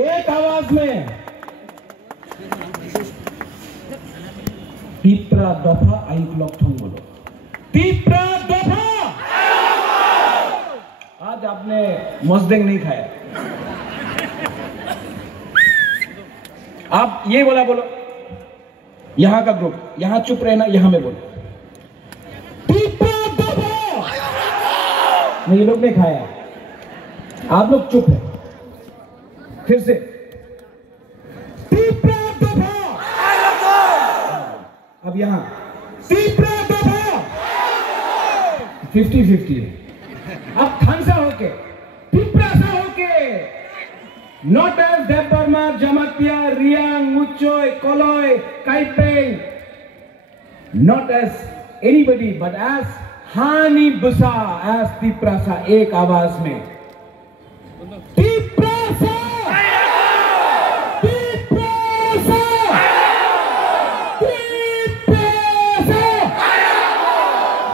एक आवाज में तीपरा दफा आइक लक्षण बोलो। तीपरा दफा। आज आपने मस्देंग नहीं खाया, आप ये बोला बोलो। यहां का ग्रुप, यहां चुप रहना, यहां में बोलो तीपरा दफा। नहीं, ये लोग ने खाया, आप लोग चुप है। फिर से तीपरा दफा। अब यहां तीपरा दफा। 50-50 अब थानसा होके तीपरा सा होके not as Debarma, Jamatia, Riang, Muchoy, Koloy, Kaipeng, not as anybody but as Hani Busa, as Tiprasa, एक आवाज में Tiprasa, Tiprasa, Tiprasa.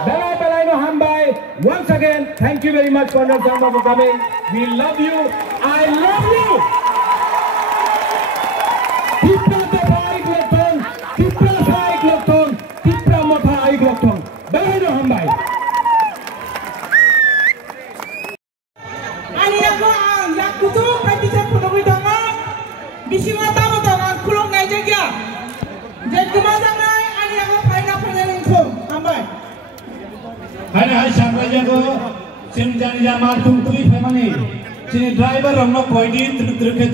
Belai belai no hambai. Once again, thank you very much, Conrad Samba, for coming. We love you. I love you. Tipra dapa aik lokton, tipra sa aik lokton, tipra motha aik lokton. Belai no hambai. Ani ako ang yakutu pati sa punoy dangan. Bisima tamo dangan kulong na jagya. Jaguma dangan ani ako pineapple na rinko. Hambai. Hai sampai jago sim jani jamal tung tui famani sini driver ramno poidi truk truk ke